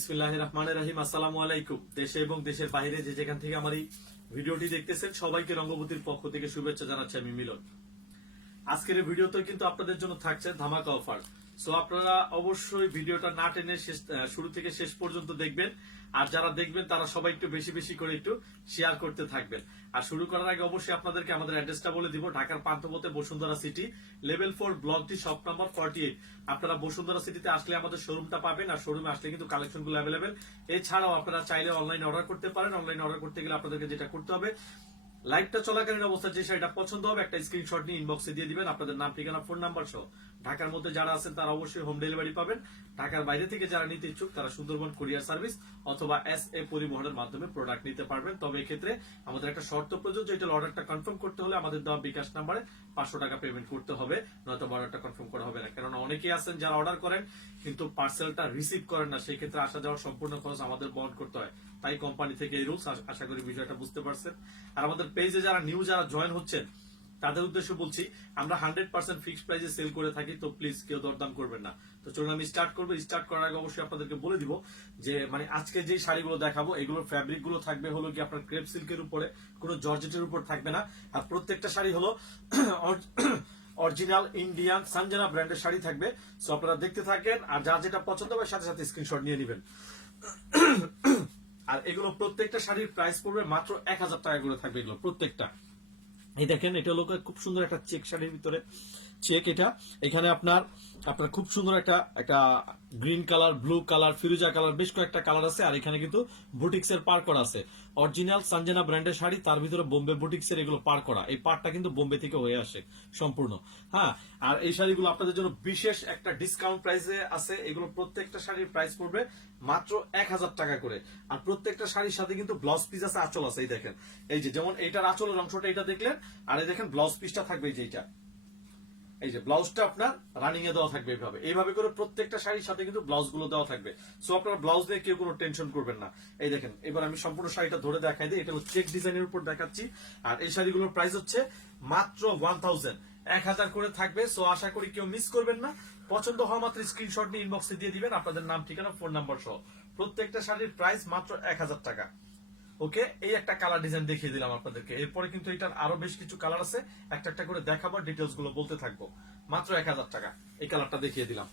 বিসমিল্লাহির রহমানির রহিম। আসসালামু আলাইকুম। দেশে এবং দেশের বাইরে যে যেখান থেকে আমার এই ভিডিওটি দেখতেছেন সবাইকে রঙ্গবতীর পক্ষ থেকে শুভেচ্ছা জানাচ্ছি আমি মিলন। আজকের এই ভিডিওতে কিন্তু আপনাদের জন্য থাকছে ধামাকা অফার। সো আপনারা অবশ্যই ভিডিওটা না টেনে শুরু থেকে শেষ পর্যন্ত দেখবেন। আর যারা দেখবেন তারা সবাই একটু বেশি বেশি করে একটু শেয়ার করতে থাকবেন। আর শুরু করার আগে অবশ্যই আপনাদেরকে আমাদের অ্যাড্রেসটা বলে দিব। ঢাকার পান্থপথে Bashundhara city, level 4 block D, shop number 48। আপনারা বসুন্ধরা সিটিতে আসলে আমাদের শোরুমটা পাবেন। আর শোরুমে আসলে কিন্তু কালেকশন গুলো অ্যাভেলেবেল। এছাড়াও আপনারা চাইলে অনলাইনে অর্ডার করতে পারেন। অনলাইনে অর্ডার করতে গেলে আপনাদেরকে যেটা করতে হবে, লাইভটা চলাকালীন অবস্থায় যে শাড়িটা পছন্দ হবে একটা স্ক্রিনশট নিয়ে ইনবক্সে দিয়ে দিবেন আপনাদের নাম, ঠিকানা, ফোন নাম্বার সহ। ঢাকার মধ্যে যারা আছেন তারা অবশ্যই হোম ডেলিভারি পাবেন। ঢাকার বাইরে থেকে যারা নিতে ইচ্ছুক তারা সুন্দরবন কুরিয়ার সার্ভিস অথবা SA পরিবহনের মাধ্যমে প্রোডাক্ট নিতে পারবেন। তবে এক্ষেত্রে আমাদের একটা শর্ত প্রযোজ্য, এটা অর্ডারটা কনফার্ম করতে হলে আমাদের দেওয়া বিকাশ নাম্বারে 500 টাকা পেমেন্ট করতে হবে, নয়তো অর্ডারটা কনফার্ম করা হবে না। কেননা অনেকেই আছেন যারা অর্ডার করেন কিন্তু পার্সেলটা রিসিভ করেন না, সেই ক্ষেত্রে আসা যাওয়ার সম্পূর্ণ খরচ আমাদের বহন করতে হয়। তাই কোম্পানি থেকে এই রুলস। আশা করি বিষয়টা বুঝতে পারছেন। আর আমাদের পেজে যারা যারা জয়েন হচ্ছেন তাদের উদ্দেশ্যে বলছি, আমরা 100% ফিক্সড প্রাইসে সেল করে থাকি, তো প্লিজ কেউ দরদাম করবেন না। তো চলুন আমি স্টার্ট করবো। স্টার্ট করার আগে অবশ্যই আপনাদেরকে বলে দিব যে আজকে যে শাড়িগুলো দেখাবো এগুলোর ফ্যাব্রিক গুলো থাকবে হলো কি আপনার ক্রেপ সিল্কের উপরে, কোনো জর্জেটের উপর থাকবে না। আর প্রত্যেকটা শাড়ি হলো অরিজিনাল ইন্ডিয়ান সানজানা ব্র্যান্ডের শাড়ি থাকবে। সো আপনারা দেখতে থাকেন, আর যা যেটা পছন্দ হবে সাথে সাথে স্ক্রিনশট নিয়ে নেবেন। আর এগুলো প্রত্যেকটা শাড়ির প্রাইস পড়বে মাত্র 1000 টাকা করে থাকবে এগুলো প্রত্যেকটা। এই দেখেন, এটা হলো খুব সুন্দর একটা চেক শাড়ির ভিতরে চেক। এটা এখানে আপনার খুব সুন্দর একটা গ্রিন কালার, ব্লু কালার, ফিরোজা কালার, বেশ কয়েকটা কালার আছে। আর এখানে কিন্তু বুটিক্স এর পার করা আছে। অরিজিনাল সানজানা ব্র্যান্ডের শাড়ি, তার ভিতরে বোম্বে বুটিক্স এর এগুলো পার করা। এই পারটা কিন্তু বোম্বে থেকে হয়ে আসে সম্পূর্ণ। হ্যাঁ, আর এই শাড়িগুলো আপনাদের জন্য বিশেষ একটা ডিসকাউন্ট প্রাইসে আছে। এগুলো প্রত্যেকটা শাড়ির প্রাইস পড়বে মাত্র 1000 টাকা করে। আর প্রত্যেকটা শাড়ির সাথে কিন্তু ব্লাউজ পিস আছে, আঁচল আছে। এই দেখেন, এই যেমন এইটার আঁচলের অংশটা এটা দেখলেন, আর এই দেখেন ব্লাউজ পিসটা থাকবে এই যে এইটা, এই যে ব্লাউজটা আপনার রানিং এ দেওয়া থাকবে। এইভাবে করে প্রত্যেকটা শাড়ির সাথে কিন্তু ব্লাউজ গুলো দেওয়া থাকবে। সো আপনারা ব্লাউজ দিয়ে কেউ কোনো টেনশন করবেন না। এই দেখেন, এবার আমি সম্পূর্ণ শাড়িটা ধরে দেখাই দিই। এটা চেক ডিজাইনের উপর দেখাচ্ছি। আর এই শাড়িগুলোর প্রাইস হচ্ছে মাত্র 1000 করে থাকবে। সো আশা করি কেউ মিস করবেন না। পছন্দ হওয়া মাত্র স্ক্রিনশট নিয়ে ইনবক্সে দিয়ে দিবেন আপনাদের নাম, ঠিকানা, ফোন নাম্বার সহ। প্রত্যেকটা শাড়ির প্রাইস মাত্র 1000 টাকা। ওকে, এই একটা কালার ডিজাইন দেখিয়ে দিলাম আপনাদেরকে। এরপরে কিন্তু এটার আরো বেশ কিছু কালার আছে, একটা একটা করে দেখাবো, ডিটেলস গুলো বলতে থাকবো। মাত্র 1000 টাকা এই কালারটা দেখিয়ে দিলাম।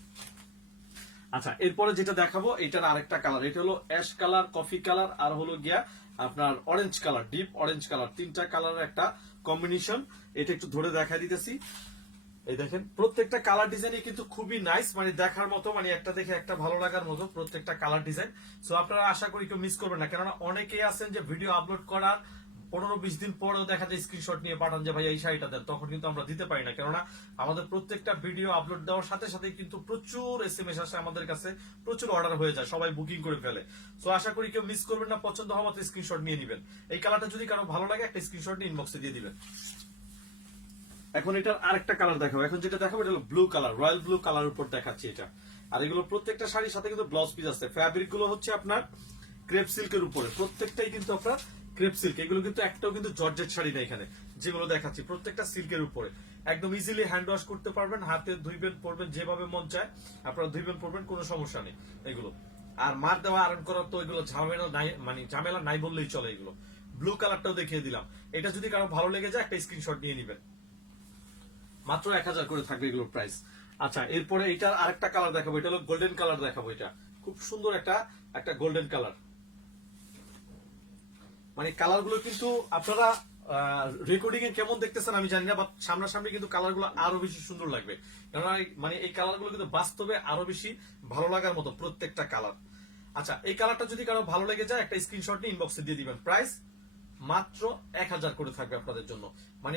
আচ্ছা, এরপরে যেটা দেখাবো এটার আরেকটা কালার। এটা হলো অ্যাশ কালার, কফি কালার, আর হলো গিয়া আপনার orange colour, deep orange colour. তিনটা কালারের একটা কম্বিনেশন। এটা একটু ধরে দেখা দিতেছি। এই দেখেন, প্রত্যেকটা কালার ডিজাইনই কিন্তু খুবই নাইস, দেখার মতো, একটা দেখে একটা ভালো লাগার মতো প্রত্যেকটা কালার ডিজাইন। সো আপনারা আশা করি কেউ মিস করবেন না। কেননা অনেকেই আছেন যে ভিডিও আপলোড করার 15-20 দিন পরেও দেখা যায় স্ক্রিনশট নিয়ে পাঠান যে ভাই এই শাড়িটা দেন, তখন কিন্তু আমরা দিতে পারি না। কেননা আমাদের প্রত্যেকটা ভিডিও আপলোড দেওয়ার সাথে সাথে কিন্তু প্রচুর SMS আসে আমাদের কাছে, প্রচুর অর্ডার হয়ে যায়, সবাই বুকিং করে ফেলে। সো আশা করি কেউ মিস করবেন না। পছন্দ হওয়া মাত্র স্ক্রিনশট নিয়ে নেবেন। এই কালারটা যদি কারো ভালো লাগে একটা স্ক্রিনশট নিয়ে ইনবক্সে দিয়ে দিবেন। এখন এটার আরেকটা কালার দেখাবো। এখন যেটা দেখাবো এটা হলো blue colour, royal blue colour উপর দেখাচ্ছি এটা। আর এগুলো প্রত্যেকটা শাড়ির সাথে কিন্তু ব্লাউজ পিস আছে। ফ্যাব্রিক গুলো হচ্ছে আপনার ক্রেপ সিল্কের উপরে, প্রত্যেকটাই কিন্তু আপনার ক্রেপ সিল্ক। এগুলো কিন্তু একটাও কিন্তু জর্জেট শাড়ি না। এখানে যেগুলো দেখাচ্ছি প্রত্যেকটা সিল্কের উপরে। একদম ইজিলি হ্যান্ড ওয়াশ করতে পারবেন, হাতে ধুইবেন, পরবেন, যেভাবে মন চায় আপনারা ধুইবেন, পরবেন, কোনো সমস্যা নেই এগুলো। আর মার দেওয়া আয়রন করার তো এগুলো ঝামেলা নাই, ঝামেলা নাই বললেই চলে। এগুলো ব্লু কালারটাও দেখিয়ে দিলাম। এটা যদি কারো ভালো লেগে যায় একটা স্ক্রিনশট নিয়ে নিবেন। মাত্র 1000 করে থাকবে এগুলোর প্রাইস। আচ্ছা, এরপরে এটার আরেকটা কালার দেখাবো। এটা হলো গোল্ডেন কালার দেখাবো। এটা খুব সুন্দর একটা গোল্ডেন কালার। কালার গুলো কিন্তু আপনারা রেকর্ডিং এ কেমন দেখতেছেন আমি জানি না, বাট সামনাসামনি কিন্তু কালার গুলো আরো বেশি সুন্দর লাগবে। কেননা এই কালার গুলো কিন্তু বাস্তবে আরো বেশি ভালো লাগার মতো প্রত্যেকটা কালার। আচ্ছা, এই কালারটা যদি কারো ভালো লেগে যায় একটা স্ক্রিনশট নিয়ে ইনবক্সে দিয়ে দিবেন। প্রাইস মাত্র 1000 করে থাকবে আপনাদের জন্য।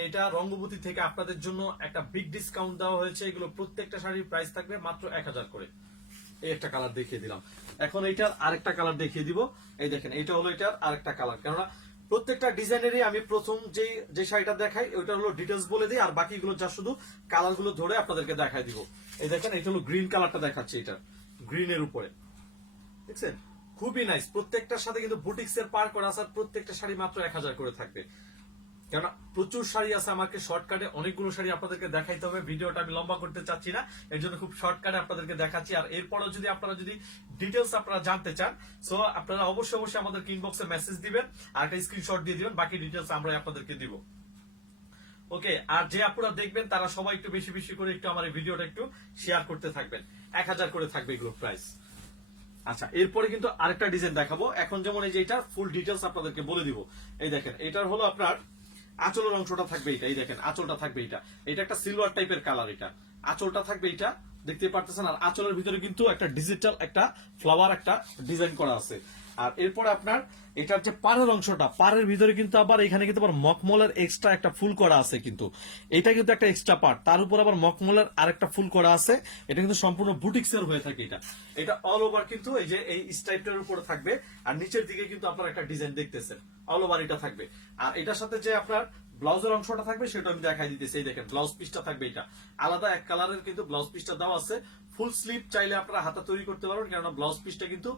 এটা রঙ্গবতী থেকে আপনাদের জন্য একটা বিগ ডিসকাউন্ট দেওয়া হয়েছে। এগুলো প্রত্যেকটা শাড়ির প্রাইস থাকবে মাত্র 1000 করে। এই একটা কালার দেখিয়ে দিলাম। এখন এইটার আরেকটা কালার দেখিয়ে দিব। এই দেখেন, এটা হলো এটার আরেকটা কালার। কেননা প্রত্যেকটা ডিজাইনেরই আমি প্রথম যে শাড়িটা দেখাই ওইটা হলো ডিটেলস বলে দিই, আর বাকিগুলো যা শুধু কালার গুলো ধরে আপনাদেরকে দেখাই দিব। এই দেখেন, এটা হলো গ্রিন কালারটা দেখাচ্ছি। এটা গ্রিনের উপরে দেখছেন, খুবই নাইস। প্রত্যেকটার সাথে কিন্তু বুটিক্স এর পার করা আছে। প্রত্যেকটা শাড়ি মাত্র 1000 করে থাকবে। কেননা প্রচুর শাড়ি আছে, আমাকে শর্টকাটে অনেকগুলো শাড়ি আপনাদেরকে দেখাইতে হবে, ভিডিওটা আমি লম্বা করতে চাচ্ছি না, এর জন্য খুব শর্টকাটে আপনাদেরকে দেখাচ্ছি। আর এরপরও যদি আপনারা যদি ডিটেলস আপনারা জানতে চান, সো আপনারা অবশ্যই অবশ্যই আমাদেরকে ইনবক্সে মেসেজ দিবেন আর একটা স্ক্রিনশট দিয়ে দিবেন, বাকি ডিটেলস আমরা আপনাদেরকে দিব। ওকে, আর যে আপনারা দেখবেন তারা সবাই একটু বেশি বেশি করে একটু আমার এই ভিডিওটা একটু শেয়ার করতে থাকবেন। 1000 করে থাকবে এগুলোর প্রাইস। আচ্ছা, এরপরে কিন্তু আরেকটা ডিজাইন দেখাবো। এখন যেমন এই যে এটা ফুল ডিটেলস আপনাদেরকে বলে দিব। এই দেখেন, এটার হলো আপনার আঁচলের অংশটা থাকবে এটা, এই দেখেন আঁচলটা থাকবে এটা, এটা একটা সিলভার টাইপের কালার, এটা আঁচলটা থাকবে এটা, দেখতে পারতেছেন। আর আঁচলের ভিতরে কিন্তু একটা ডিজিটাল একটা ফ্লাওয়ার একটা ডিজাইন করা আছে। আর এরপরে আপনার এটার যে পাড়ের অংশটা, পাড়ের ভিতরে কিন্তু আবার এখানে কিন্তু আবার মখমলের এক্সট্রা একটা ফুল করা আছে, কিন্তু এটা কিন্তু একটা এক্সট্রা পার্ট, তার উপর আবার মখমলের আরেকটা ফুল করা আছে। এটা কিন্তু সম্পূর্ণ বুটিক্স এর হয়ে থাকে। এটা অল ওভার কিন্তু এই যে এই স্ট্রাইপটার উপরে থাকবে, আর নিচের দিকে কিন্তু আপনারা একটা ডিজাইন দেখতেছেন, অল ওভার এটা থাকবে। আর এটার সাথে যে আপনার ব্লাউজের অংশটা থাকবে সেটা আমি দেখাই দিতেছি। এই দেখেন ব্লাউজ পিসটা থাকবে, এটা আলাদা এক কালারের কিন্তু ব্লাউজ পিসটা দেওয়া আছে। ফুল স্লিভ চাইলে আপনারা হাতে তৈরি করতে পারবেন, কেননা ব্লাউজ পিসটা কিন্তু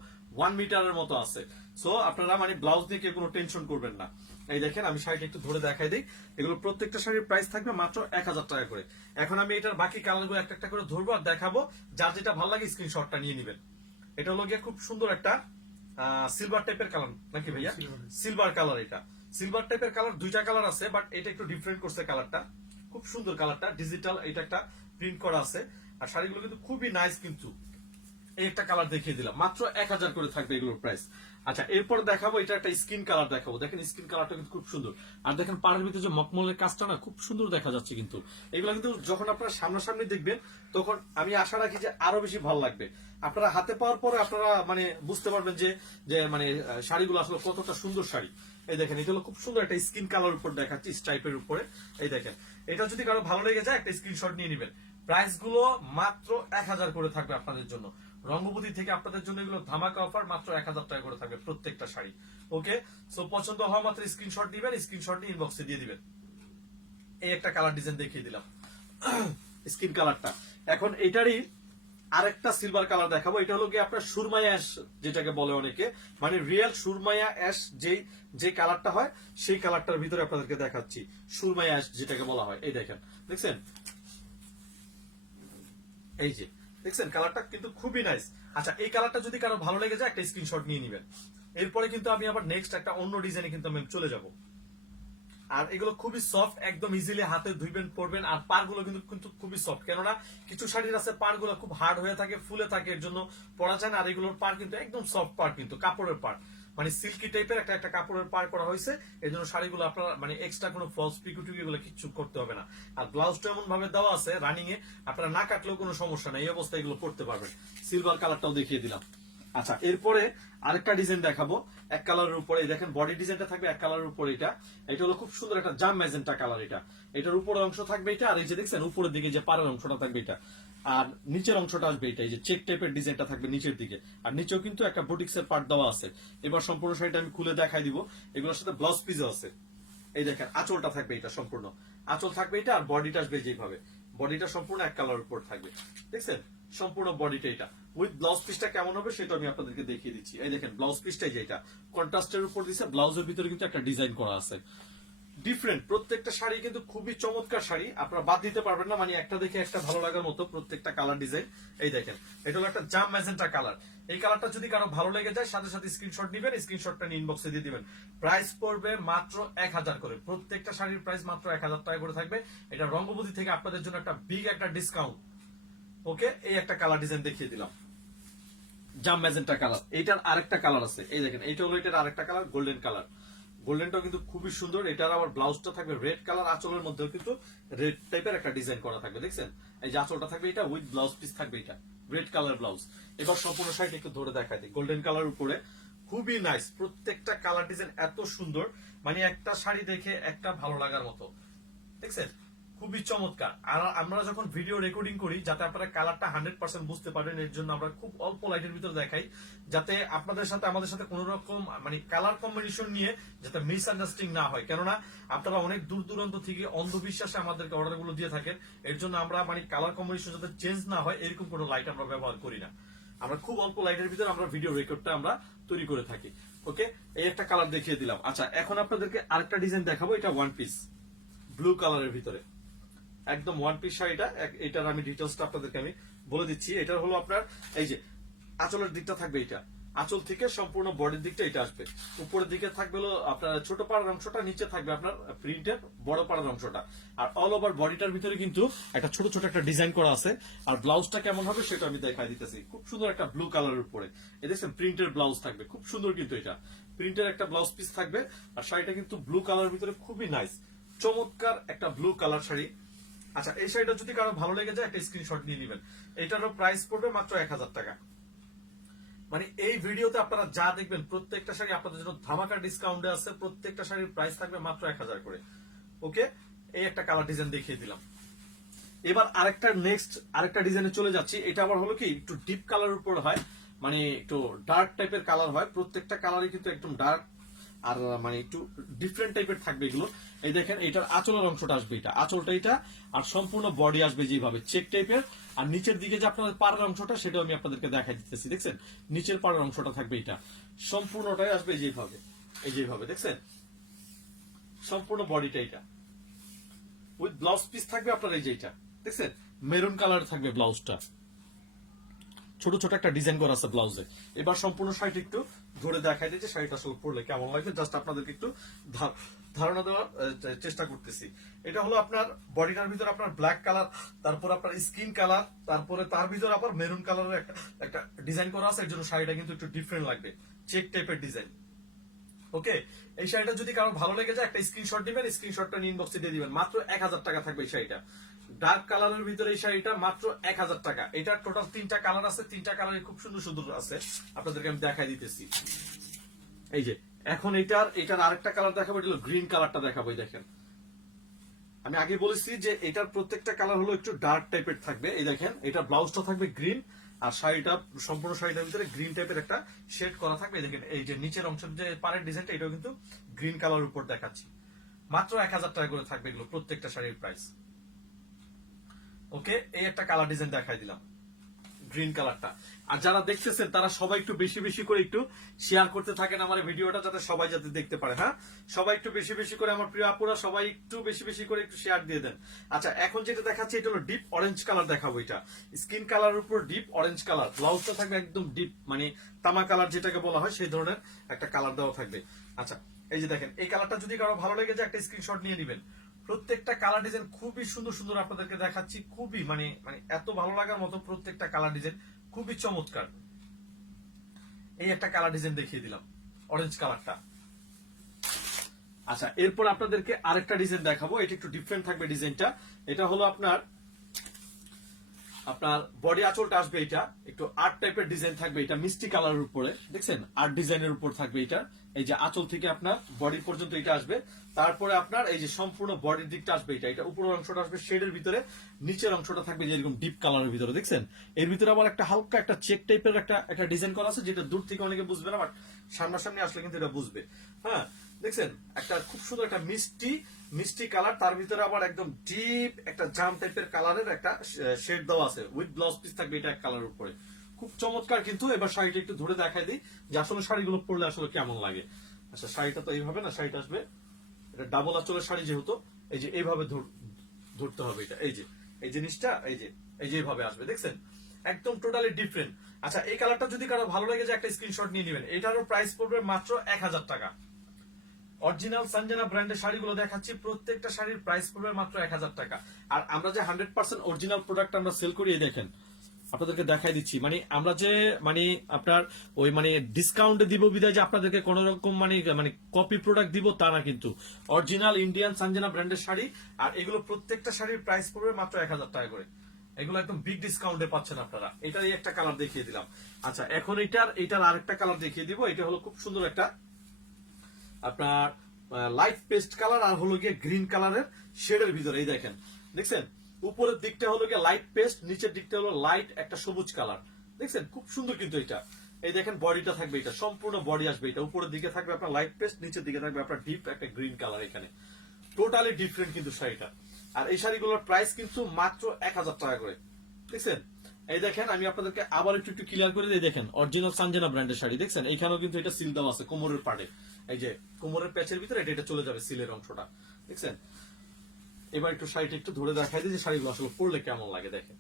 1 মিটারের মতো আছে। সো আপনারা মানে ব্লাউজ নিয়ে কেউ কোনো টেনশন করবেন না। এই দেখেন, আমি শাড়িটা একটু ধরে দেখাই দিই। এগুলো প্রত্যেকটা শাড়ির প্রাইস থাকবে মাত্র 1000 টাকা করে। এখন আমি এটার বাকি কালারগুলো একটা একটা করে ধরবো আর দেখাবো, যার যেটা ভালো লাগে স্ক্রিনশটটা নিয়ে নেবেন। এটা হলো গিয়ে খুব সুন্দর একটা সিলভার টাইপের কালার নাকি ভাইয়া? Silver colour. এটা সিলভার টাইপের কালার, দুইটা কালার আছে, বাট এটা একটু ডিফারেন্ট করছে কালারটা, খুব সুন্দর কালারটা, ডিজিটাল এটা একটা প্রিন্ট করা আছে। আর শাড়িগুলো কিন্তু খুবই নাইস। কিন্তু এই একটা কালার দেখিয়ে দিলাম, মাত্র 1000 করে থাকবে এগুলোর প্রাইস। আচ্ছা, এরপর দেখাবো এটা একটা স্কিন কালার দেখাবো। দেখেন স্কিন কালারটা কিন্তু খুব সুন্দর। আর দেখেন পাড়ের ভিতরে যে মখমলের কাজটা না খুব সুন্দর দেখা যাচ্ছে। কিন্তু এগুলো কিন্তু যখন আপনারা সামনাসামনি দেখবেন তখন আমি আশা রাখি যে আরো বেশি ভালো লাগবে। আপনারা হাতে পাওয়ার পরে আপনারা মানে বুঝতে পারবেন যে যে মানে শাড়িগুলো আসলে কতটা সুন্দর শাড়ি। এই দেখেন, এটা হলো খুব সুন্দর একটা স্কিন কালার উপর দেখাচ্ছি, স্ট্রাইপের উপরে। এই দেখেন, এটা যদি কারো ভালো লেগে যায় একটা স্ক্রিনশট নিয়ে নেবেন। প্রাইস গুলো মাত্র 1000 করে থাকবে আপনাদের জন্য। রঙ্গবতী থেকে আপনাদের জন্য এগুলো ধামাকা অফার, মাত্র 1000 টাকা করে থাকবে প্রত্যেকটা শাড়ি। ওকে, সো পছন্দ হওয়া মাত্র স্ক্রিনশট দিবেন, স্ক্রিনশট নিয়ে ইনবক্সে দিয়ে দিবেন। এই একটা কালার ডিজাইন দেখিয়ে দিলাম, স্কিন কালারটা। এখন এটারই আরেকটা সিলভার কালার দেখাবো। এটা হলো কি আপনার সুরমায়া অ্যাশ যেটাকে বলে অনেকে, মানে রিয়েল সুরমায়া অ্যাশ যে কালারটা হয় সেই কালারটার ভিতরে আপনাদেরকে দেখাচ্ছি। সুরমায়া অ্যাশ যেটাকে বলা হয়, এই দেখেন, দেখছেন এই যে দেখছেন কালারটা কিন্তু খুবই নাইস। আচ্ছা, এই কালারটা যদি কারো ভালো লেগে যায় একটা স্ক্রিনশট নিয়ে নেবেন। এরপরে কিন্তু আমি আবার নেক্সট একটা অন্য ডিজাইনে কিন্তু আমি চলে যাব। আর এগুলো খুবই সফট, একদম ইজিলি হাতে ধুইবেন পরবেন। আর পার গুলো কিন্তু কিন্তু খুবই সফট, কেননা কিছু শাড়ির আছে পার গুলো খুব হার্ড হয়ে থাকে, ফুলে থাকে, এর জন্য পরা যায় না। আর এগুলোর পার কিন্তু একদম সফট পার, কিন্তু কাপড়ের পার, মানে সিল্কি টাইপের একটা একটা কাপড়ের পার করা হয়েছে। এই জন্য শাড়িগুলো আপনার মানে এক্সট্রা কোনো ফলস পিকুটিক এগুলো কিছু করতে হবে না। আর ব্লাউজটা এমন ভাবে দেওয়া আছে রানিং এ, আপনারা না কাটলেও কোনো সমস্যা নেই, এই অবস্থায় এগুলো পড়তে পারবেন। সিলভার কালারটাও দেখিয়ে দিলাম। আচ্ছা, এরপরে আরেকটা ডিজাইন দেখাবো এক কালারের উপরে। দেখেন বডি ডিজাইনটা থাকবে এক কালারের উপরে। এটা হলো খুব সুন্দর একটা জাম ম্যাজেন্টা কালার। এটার উপরের অংশ থাকবে এটা, আর এই যে দেখছেন উপরের দিকে যে পাড়ের অংশটা থাকবে এটা, আর নিচের অংশটা আসবে এটা, এই যে চেক টাইপের ডিজাইনটা থাকবে নিচের দিকে। আর নিচেও কিন্তু একটা বুটিক্স এর পার্ট দেওয়া আছে। এবার সম্পূর্ণ শাড়িটা আমি খুলে দেখাই দিব। এগুলোর সাথে ব্লাউজ পিসও আছে। এই দেখেন আঁচলটা থাকবে এটা, সম্পূর্ণ আঁচল থাকবে এটা, আর বডিটা আসবে যেভাবে, বডিটা সম্পূর্ণ এক কালারের উপর থাকবে। দেখছেন সম্পূর্ণ বডিটা এটা উইথ ব্লাউজ পিসটা কেমন হবে সেটা আমি আপনাদেরকে দেখিয়ে দিচ্ছি। এই দেখেন ব্লাউজ পিসটাই যেটা কন্ট্রাস্টের উপর দিচ্ছে, ব্লাউজের ভিতরে কিন্তু একটা ডিজাইন করা আছে। ডিফারেন্ট প্রত্যেকটা শাড়ি কিন্তু খুবই চমৎকার শাড়ি, আপনারা বাদ দিতে পারবেন না, মানে একটা দেখে একটা ভালো লাগার মতো প্রত্যেকটা কালার ডিজাইন। এই দেখেন, এটা হলো একটা জাম ম্যাজেন্টা কালার। এই কালারটা যদি কারো ভালো লেগে যায় সাথে সাথে স্ক্রিনশট দিবেন, স্ক্রিনশটটা নিয়ে ইনবক্সে দিয়ে দিবেন। প্রাইস পড়বে মাত্র 1000 করে, প্রত্যেকটা শাড়ির প্রাইস মাত্র 1000 টাকা করে থাকবে। এটা রঙ্গবতী থেকে আপনাদের জন্য একটা বিগ একটা ডিসকাউন্ট। ওকে, এই একটা কালার ডিজাইন দেখিয়ে দিলাম, জাম ম্যাজেন্টা কালার। এইটার আরেকটা কালার আছে, এই দেখেন এইটা হলো এটার আরেকটা কালার, গোল্ডেন কালার। গোল্ডেনটাও কিন্তু খুবই সুন্দর। এটার আবার ব্লাউজটা থাকবে রেড কালার, আঁচলের মধ্যেও কিন্তু রেড টাইপের একটা ডিজাইন করা থাকবে। দেখছেন এই যে আঁচলটা থাকবে এটা, উইথ ব্লাউজ পিস থাকবে এটা, রেড কালার ব্লাউজ। এবার সম্পূর্ণ শাড়িটা একটু ধরে দেখাই দিই। গোল্ডেন কালার উপরে খুবই নাইস, প্রত্যেকটা কালার ডিজাইন এত সুন্দর, মানে একটা শাড়ি দেখে একটা ভালো লাগার মতো। দেখছেন খুবই চমৎকার। আর আমরা যখন ভিডিও রেকর্ডিং করি যাতে আপনারা কালারটা 100% বুঝতে পারেন, এর জন্য আমরা খুব অল্প লাইটের ভিতরে দেখাই, যাতে আপনাদের সাথে আমাদের সাথে কোন রকম মানে কালার কম্বিনেশন নিয়ে যাতে মিসআন্ডারস্ট্যান্ডিং না হয়। কেননা আপনারা অনেক দূর দূরান্ত থেকে অন্ধবিশ্বাসে আমাদেরকে অর্ডার গুলো দিয়ে থাকেন, এর জন্য আমরা মানে কালার কম্বিনেশন যাতে চেঞ্জ না হয় এরকম কোনো লাইট আমরা ব্যবহার করি না। আমরা খুব অল্প লাইটের ভিতরে আমরা ভিডিও রেকর্ডটা আমরা তৈরি করে থাকি। ওকে, এই একটা কালার দেখিয়ে দিলাম। আচ্ছা, এখন আপনাদেরকে আরেকটা ডিজাইন দেখাবো। এটা ওয়ান পিস ব্লু কালারের ভিতরে, একদম ওয়ান পিস শাড়িটা। এটার আমি ডিটেলসটা আপনাদেরকে আমি বলে দিচ্ছি। এটার হলো আপনার এই যে আঁচলের দিকটা থাকবে, এটা আঁচল থেকে সম্পূর্ণ বডির দিকটা এটা আসবে। উপরের দিকে থাকবে হলো আপনার ছোট পাড়ার অংশটা, নিচে থাকবে আপনার প্রিন্টের বড় পাড়ার অংশটা। আর অল ওভার বডিটার ভিতরে কিন্তু একটা ছোট ছোট একটা ডিজাইন করা আছে। আর ব্লাউজটা কেমন হবে সেটা আমি দেখাই দিতেছি। খুব সুন্দর একটা ব্লু কালারের উপরে এই দেখছেন প্রিন্টের ব্লাউজ থাকবে, খুব সুন্দর কিন্তু এটা প্রিন্টের একটা ব্লাউজ পিস থাকবে। আর শাড়িটা কিন্তু ব্লু কালারের ভিতরে খুবই নাইস, চমৎকার একটা ব্লু কালার শাড়ি। আচ্ছা, এই শাড়িটা যদি কারো ভালো লেগে যায় একটা স্ক্রিনশট নিয়ে নেবেন। এটারও প্রাইস পড়বে মাত্র 1000 টাকা। মানে এই ভিডিওতে আপনারা যা দেখবেন প্রত্যেকটা শাড়ি আপনাদের জন্য ধামাকা ডিসকাউন্টে আছে। প্রত্যেকটা শাড়ির প্রাইস থাকবে মাত্র 1000 করে। ওকে, এই একটা কালার ডিজাইন দেখিয়ে দিলাম। এবার আরেকটা ডিজাইনে চলে যাচ্ছি। এটা আবার হলো কি একটু ডিপ কালারের উপর হয়, মানে একটু ডার্ক টাইপের কালার হয়। প্রত্যেকটা কালারই কিন্তু একদম ডার্ক আর মানে একটু ডিফারেন্ট টাইপের থাকবে এগুলো। এই দেখেন এটার আঁচলের অংশটা আসবে, এটা আঁচলটা এটা, আর সম্পূর্ণ বডি আসবে যেভাবে চেক টাইপের। আর নিচের দিকে যে আপনাদের পাড়ের অংশটা সেটাও আমি আপনাদেরকে দেখাই দিতেছি। দেখছেন নিচের পাড়ের অংশটা থাকবে, এটা সম্পূর্ণটাই আসবে যেভাবে, এই যেভাবে দেখছেন সম্পূর্ণ বডিটা এটা উইথ ব্লাউজ পিস থাকবে আপনার। এই যে এটা দেখছেন মেরুন কালার থাকবে ব্লাউজটা, ছোট ছোট একটা ডিজাইন করা আছে ব্লাউজে। এবার সম্পূর্ণ শাড়িটা একটু ধরে দেখাই দিয়েছে, শাড়িটা আসলে পরলে কেমন লাগবে জাস্ট আপনাদেরকে একটু ধারণা দেওয়ার চেষ্টা করতেছি। এটা হলো আপনার বডিটার ভিতর আপনার ব্ল্যাক কালার, তারপর আপনার স্কিন কালার, তারপরে তার ভিতর আবার মেরুন কালারের একটা ডিজাইন করা আছে। এর জন্য শাড়িটা কিন্তু একটু ডিফারেন্ট লাগবে, চেক টাইপের ডিজাইন। ওকে, এই শাড়িটা যদি কারো ভালো লেগে যায় একটা স্ক্রিনশট দিবেন, স্ক্রিনশটটা ইনবক্সে দিয়ে দিবেন। মাত্র 1000 টাকা থাকবে এই শাড়িটা। ডার্ক কালারের ভিতরে এই শাড়িটা মাত্র 1000 টাকা। এটার টোটাল 3টা কালার আছে, 3টা কালারই খুব সুন্দর সুন্দর আছে। আপনাদেরকে আমি দেখাই দিতেছি। এই যে এখন এটার আরেকটা কালার দেখাবো, এটা হলো গ্রিন কালারটা দেখাবো। দেখেন আমি আগে বলেছি যে এটার প্রত্যেকটা কালার হলো একটু ডার্ক টাইপের থাকবে। এই দেখেন এটা ব্লাউজটা থাকবে গ্রিন, আর শাড়িটা সম্পূর্ণ শাড়িটার ভিতরে গ্রিন টাইপের একটা শেড করা থাকবে। দেখেন এই যে নিচের অংশের যে পাড়ের ডিজাইনটা এটাও কিন্তু গ্রিন কালার উপর দেখাচ্ছি। মাত্র 1000 টাকা করে থাকবে এগুলো প্রত্যেকটা শাড়ির প্রাইস। ওকে, এই একটা কালার ডিজাইন দেখাই দিলাম গ্রিন কালারটা। আর যারা দেখতেছেন তারা সবাই একটু বেশি বেশি করে একটু শেয়ার করতে থাকেন আমার ভিডিওটা, যাতে সবাই যাতে দেখতে পারে। হ্যাঁ, সবাই একটু বেশি বেশি করে, আমার প্রিয় আপুরা সবাই একটু বেশি বেশি করে একটু শেয়ার দিয়ে দেন। আচ্ছা, এখন যেটা দেখাচ্ছি এটা হলো ডিপ অরেঞ্জ কালার দেখাবো। এটা স্কিন কালার উপর ডিপ অরেঞ্জ কালার, ব্লাউজটা থাকবে একদম ডিপ মানে তামা কালার যেটাকে বলা হয় সেই ধরনের একটা কালার দেওয়া থাকবে। আচ্ছা, এই যে দেখেন এই কালারটা যদি কারো ভালো লেগে যায় একটা স্ক্রিনশট নিয়ে নেবেন। প্রত্যেকটা কালার ডিজাইন খুবই সুন্দর সুন্দর আপনাদেরকে দেখাচ্ছি, খুবই মানে মানে এত ভালো লাগার মতো প্রত্যেকটা কালার ডিজাইন খুবই চমৎকার। এই একটা কালার ডিজাইন দেখিয়ে দিলাম অরেঞ্জ কালারটা। আচ্ছা, এরপর আপনাদেরকে আরেকটা ডিজাইন দেখাবো, এটা একটু ডিফারেন্ট থাকবে ডিজাইনটা। এটা হলো আপনার বডি আঁচলটা আসবে, এটা একটু আর্ট টাইপের ডিজাইন থাকবে। এটা মিষ্টি কালারের উপরে দেখছেন আর্ট ডিজাইনের উপর থাকবে এটা। এই যে আঁচল থেকে আপনার বডি পর্যন্ত এটা আসবে। তারপরে আপনার এই যে সম্পূর্ণ বডির দিকটা আসবে এটা উপরের অংশটা আসবে শেডের ভিতরে, নিচের অংশটা থাকবে যেরকম ডিপ কালারের ভিতরে দেখছেন। এর ভিতরে আবার একটা হালকা একটা চেক টাইপের একটা ডিজাইন করা আছে, যেটা দূর থেকে অনেকে বুঝবে না, বাট সামনাসামনি আসলে কিন্তু এটা বুঝবে। হ্যাঁ, দেখছেন একটা খুব সুন্দর একটা মিষ্টি কালার, তার ভিতরে আবার একদম ডিপ একটা জাম টাইপের কালারের একটা শেড দেওয়া আছে উইথ ব্লাউজ পিস থাকবে এটা এক কালার উপরে। খুব চমৎকার কিন্তু। এবার শাড়িটা একটু ধরে দেখাই দিই যে আসলে শাড়িগুলো পরলে আসলে কেমন লাগে। আচ্ছা, শাড়িটা তো এইভাবে না, শাড়িটা আসবে এটা ডাবল আঁচলের শাড়ি যেহেতু, এই যে এইভাবে ধরতে হবে এটা। এই জিনিসটা এই যে এইভাবে আসবে দেখছেন, একদম টোটালি ডিফারেন্ট। আচ্ছা, এই কালারটা যদি কারো ভালো লাগে যে একটা স্ক্রিনশট নিয়ে নেবেন। এটারও প্রাইস পড়বে মাত্র 1000 টাকা। অরিজিনাল সঞ্জনা ব্র্যান্ডের শাড়িগুলো দেখাচ্ছি, প্রত্যেকটা শাড়ির প্রাইস পড়বে মাত্র 1000 টাকা। আর আমরা যে 100% অরিজিনাল প্রোডাক্ট আমরা সেল করি, দেখেন আপনাদেরকে দেখাই দিচ্ছি। মানে আমরা যে মানে আপনার ওই মানে ডিসকাউন্ট দিব বিদায় যে আপনাদেরকে কোন রকম মানে কপি প্রোডাক্ট দিব তা না, কিন্তু অরিজিনাল ইন্ডিয়ান সঞ্জনা ব্র্যান্ডের শাড়ি। আর এগুলো প্রত্যেকটা শাড়ির প্রাইস পড়বে মাত্র 1000 টাকা করে। এগুলো একদম বিগ ডিসকাউন্টে পাচ্ছেন আপনারা। এটারই একটা কালার দেখিয়ে দিলাম। আচ্ছা, এখন এটার আরেকটা কালার দেখিয়ে দিব। এটা হলো খুব সুন্দর একটা আপনার লাইট পেস্ট কালার, আর হলো গিয়ে গ্রিন কালারের শেডের ভিতরে। এই দেখেন দেখছেন উপরের দিকটা হলো গিয়ে লাইট পেস্ট, নিচের দিকটা হলো লাইট একটা সবুজ কালার দেখছেন, খুব সুন্দর কিন্তু এটা। এই দেখেন বডিটা থাকবে, এটা সম্পূর্ণ বডি আসবে, এটা উপরের দিকে থাকবে আপনার লাইট পেস্ট, নিচের দিকে থাকবে আপনার ডিপ একটা গ্রিন কালার। এখানে টোটালি ডিফারেন্ট কিন্তু শাড়িটা। আর এই শাড়িগুলোর প্রাইস কিন্তু মাত্র 1000 টাকা করে দেখছেন। এই দেখেন আমি আপনাদেরকে আবার একটু একটু ক্লিয়ার করে দিই, দেখেন অরিজিনাল সানজানা ব্র্যান্ডের শাড়ি দেখছেন, এখানেও কিন্তু এটা সিল দেওয়া আছে কোমরের পাড়ে, এই যে কোমরের প্যাচের ভিতরে এটা চলে যাবে সিলের অংশটা, দেখছেন। এবার একটু শাড়িটা একটু ধরে দেখাই দিই যে শাড়িগুলো আসলে পরলে কেমন লাগে। দেখেন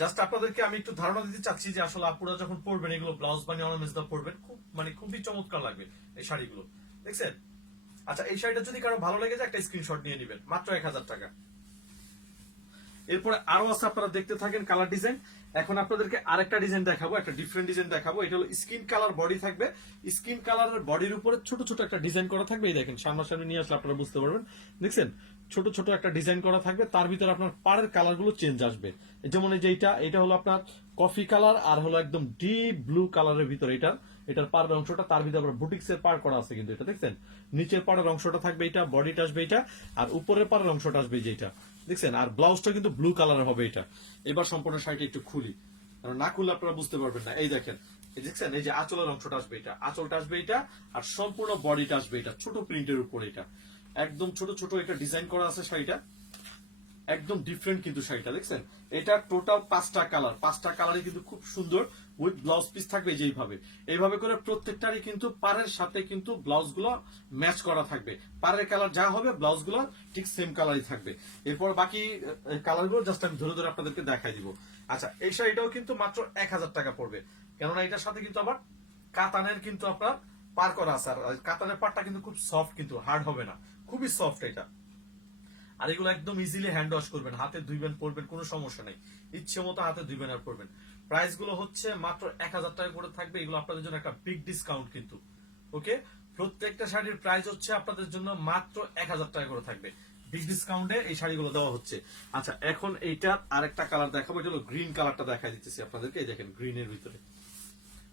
জাস্ট আপনাদেরকে আমি একটু ধারণা দিতে চাচ্ছি যে আসলে আপুরা যখন পরবেন এগুলো ব্লাউজ বানিয়ে অর্নামেন্টস দা পরবেন, খুব মানে খুবই চমৎকার লাগবে এই শাড়িগুলো, দেখছেন। আচ্ছা এই শাড়িটা যদি কারো ভালো লেগে যায় একটা স্ক্রিনশট নিয়ে নেবেন, মাত্র 1000 টাকা। এরপরে আরো আছে, আপনারা দেখতে থাকেন কালার ডিজাইন। এখন আপনাদেরকে আরেকটা ডিজাইন দেখাবো, একটা ডিফারেন্ট ডিজাইন দেখাবো। এটা হলো স্কিন কালার বডি থাকবে, স্কিন কালারের বডির উপরে ছোট ছোট একটা ডিজাইন করা থাকবে। এই দেখেন সামনাসামনি নিয়ে আসলে আপনারা বুঝতে পারবেন, দেখছেন ছোট ছোট একটা ডিজাইন করা থাকবে, তার ভিতরে আপনার পাড়ের কালার গুলো চেঞ্জ আসবে। যেমন এই যে এটা হলো আপনার কফি কালার, আর হলো একদম ডিপ ব্লু কালারের ভিতরে এটার পাড়ের অংশটা, তার ভিতরে আপনার বুটিক্স এর পাড় করা আছে কিন্তু এটা দেখছেন। নিচের পাড়ের অংশটা থাকবে এটা, বডিটা আসবে এটা, আর উপরের পাড়ের অংশটা আসবে যেটা দেখছেন, আর ব্লাউজটা কিন্তু ব্লু কালারের হবে এটা। এবার সম্পূর্ণ শাড়িটা একটু খুলি, কারণ না খুললে আপনারা বুঝতে পারবেন না। এই দেখেন এই দেখছেন, এই যে আঁচলের অংশটা আসবে এটা, আঁচলটা আসবে এটা, আর সম্পূর্ণ বডিটা আসবে এটা ছোট প্রিন্টের উপর, এটা একদম ছোট ছোট একটা ডিজাইন করা আছে শাড়িটা, একদম ডিফারেন্ট কিন্তু শাড়িটা দেখছেন। এটা টোটাল 5টা কালার, 5টা কালারই কিন্তু খুব সুন্দর, উইথ ব্লাউজ পিস থাকবে যেইভাবে, এইভাবে করে প্রত্যেকটারই কিন্তু পাড়ের সাথে কিন্তু ব্লাউজ গুলো ম্যাচ করা থাকবে। পাড়ের কালার যা হবে ব্লাউজ গুলো ঠিক সেম কালারই থাকবে। এরপর বাকি কালার গুলো জাস্ট আমি ধরে ধরে আপনাদেরকে দেখাই দিব। আচ্ছা এই শাড়িটাও কিন্তু মাত্র 1000 টাকা পড়বে, কেননা এটার সাথে কিন্তু আবার কাতানের কিন্তু আপনার পার করা আছে, আর কাতানের পাড়টা কিন্তু খুব সফট, কিন্তু হার্ড হবে না, খুবই সফট এটা। আর এগুলো একদম ইজিলি হ্যান্ড ওয়াশ করবেন, হাতে ধুইবেন পরবেন, কোনো সমস্যা নেই, ইচ্ছে মতো হাতে ধুইবেন আর পরবেন। প্রাইস গুলো হচ্ছে মাত্র 1000 টাকা করে থাকবে, এগুলো আপনাদের জন্য একটা বিগ ডিসকাউন্ট কিন্তু। ওকে, প্রত্যেকটা শাড়ির প্রাইস হচ্ছে আপনাদের জন্য মাত্র 1000 টাকা করে থাকবে, বিগ ডিসকাউন্টে এই শাড়িগুলো দেওয়া হচ্ছে। আচ্ছা এখন এইটার আরেকটা কালার দেখাবো, এটা হলো গ্রিন কালারটা দেখাই দিতেছি আপনাদেরকে। এই দেখেন গ্রিনের ভিতরে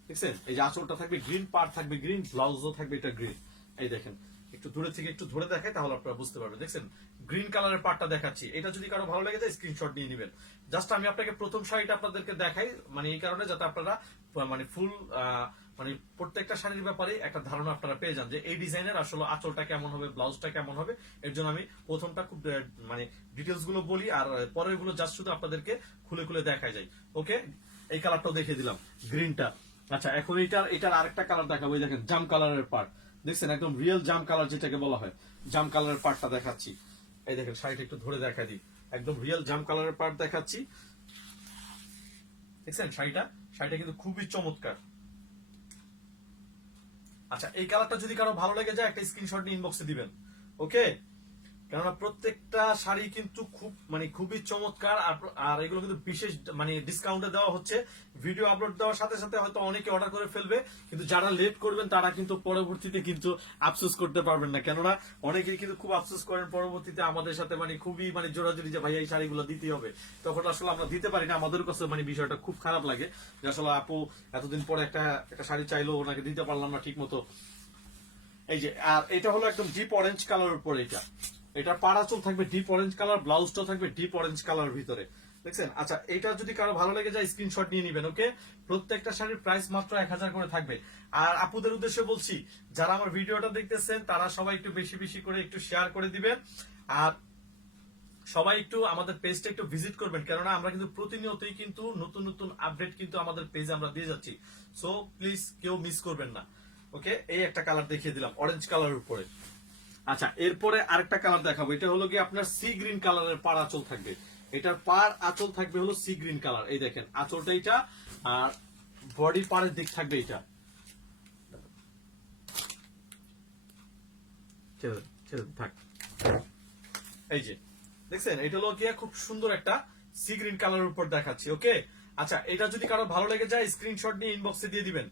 দেখছেন, এই যে আঁচলটা থাকবে গ্রিন, পার থাকবে গ্রিন, ব্লাউজও থাকবে এটা গ্রিন। এই দেখেন একটু দূরে থেকে একটু ধরে দেখায় তাহলে আপনারা বুঝতে পারবেন, দেখছেন গ্রিন কালারের পার্টটা দেখাচ্ছি। এটা যদি কারো ভালো লেগে যায় স্ক্রিনশট নিয়ে নেবেন। জাস্ট আমি আপনাকে প্রথম শাড়িটা আপনাদেরকে দেখাই, মানে এই কারণে যাতে আপনারা মানে ফুল মানে প্রত্যেকটা শাড়ির ব্যাপারে একটা ধারণা আপনারা পেয়ে যান যে এই ডিজাইনের আসলে আঁচলটা কেমন হবে, ব্লাউজটা কেমন হবে। এর জন্য আমি প্রথমটা খুব মানে ডিটেলস গুলো বলি, আর পরের গুলো জাস্ট শুধু আপনাদেরকে খুলে খুলে দেখাই যায়। ওকে, এই কালারটাও দেখিয়ে দিলাম গ্রিনটা। আচ্ছা এখন এটার আরেকটা কালার দেখাবো, এই দেখেন জাম কালারের পার্ট দেখছেন, একদম রিয়েল জাম কালার যেটাকে বলা হয়, জাম কালারের পার্টটা দেখাচ্ছি। এই দেখেন শাড়িটা একটু ধরে দেখা দিই, একদম রিয়েল জাম কালারের পার্ট দেখাচ্ছি, দেখছেন শাড়িটা কিন্তু খুবই চমৎকার। আচ্ছা এই কালারটা যদি কারো ভালো লেগে যায় একটা স্ক্রিনশট নিয়ে ইনবক্সে দিবেন। ওকে, কেননা প্রত্যেকটা শাড়ি কিন্তু খুব মানে খুবই চমৎকার, আর এগুলো কিন্তু বিশেষ মানে ডিসকাউন্টে দেওয়া হচ্ছে। ভিডিও আপলোড দেওয়ার সাথে সাথে হয়তো অনেকে অর্ডার করে ফেলবে, কিন্তু যারা লেট করবেন তারা কিন্তু পরবর্তীতে কিন্তু আফসোস করতে পারবেন না, কেননা অনেকেই কিন্তু খুব আফসোস করেন পরবর্তীতে আমাদের সাথে মানে খুবই মানে জোরাজুরি যে ভাই এই শাড়িগুলো দিতে হবে, তখন আসলে আমরা দিতে পারি না। আমাদের কাছে মানে বিষয়টা খুব খারাপ লাগে যে আসলে আপু এতদিন পরে একটা শাড়ি চাইলো, ওনাকে দিতে পারলাম না ঠিক মতো। এই যে আর এটা হলো একদম ডিপ অরেঞ্জ কালার উপর, এটা পাড়াচল থাকবে ডিপ অরেঞ্জ কালার, ব্লাউজটাও থাকবে ডিপ অরেঞ্জ কালার ভিতরে, দেখছেন। আচ্ছা এটা যদি কারো ভালো লেগে যায় স্ক্রিনশট নিয়ে নেবেন। ওকে, প্রত্যেকটা শাড়ির প্রাইস মাত্র 1000 করে থাকবে। আর আপুদের উদ্দেশ্যে বলছি, যারা আমার ভিডিওটা দেখতেছেন তারা সবাই একটু বেশি বেশি করে একটু শেয়ার করে দিবেন, আর সবাই একটু আমাদের পেজটা একটু ভিজিট করবেন, কেননা আমরা কিন্তু প্রতিনিয়তই কিন্তু নতুন নতুন আপডেট কিন্তু আমাদের পেজে আমরা দিয়ে যাচ্ছি। সো প্লিজ কেউ মিস করবেন না। ওকে, এই একটা কালার দেখিয়ে দিলাম অরেঞ্জ কালারের উপরে। আচ্ছা এরপরে আরেকটা কালার দেখাবো, এটা হলো কি আপনার সি গ্রিন কালারের পাড় আঁচল থাকবে, এটার পাড় আঁচল থাকবে হলো সি গ্রিন কালার। এই দেখেন আঁচলটা এটা, আর বডি পাড়ের দিক থাকবে এটা, থাক। এই যে দেখছেন এটা হলো গিয়ে খুব সুন্দর একটা সি গ্রিন কালারের উপর দেখাচ্ছি। ওকে, আচ্ছা এটা যদি কারো ভালো লেগে যায় স্ক্রিনশট নিয়ে ইনবক্সে দিয়ে দিবেন।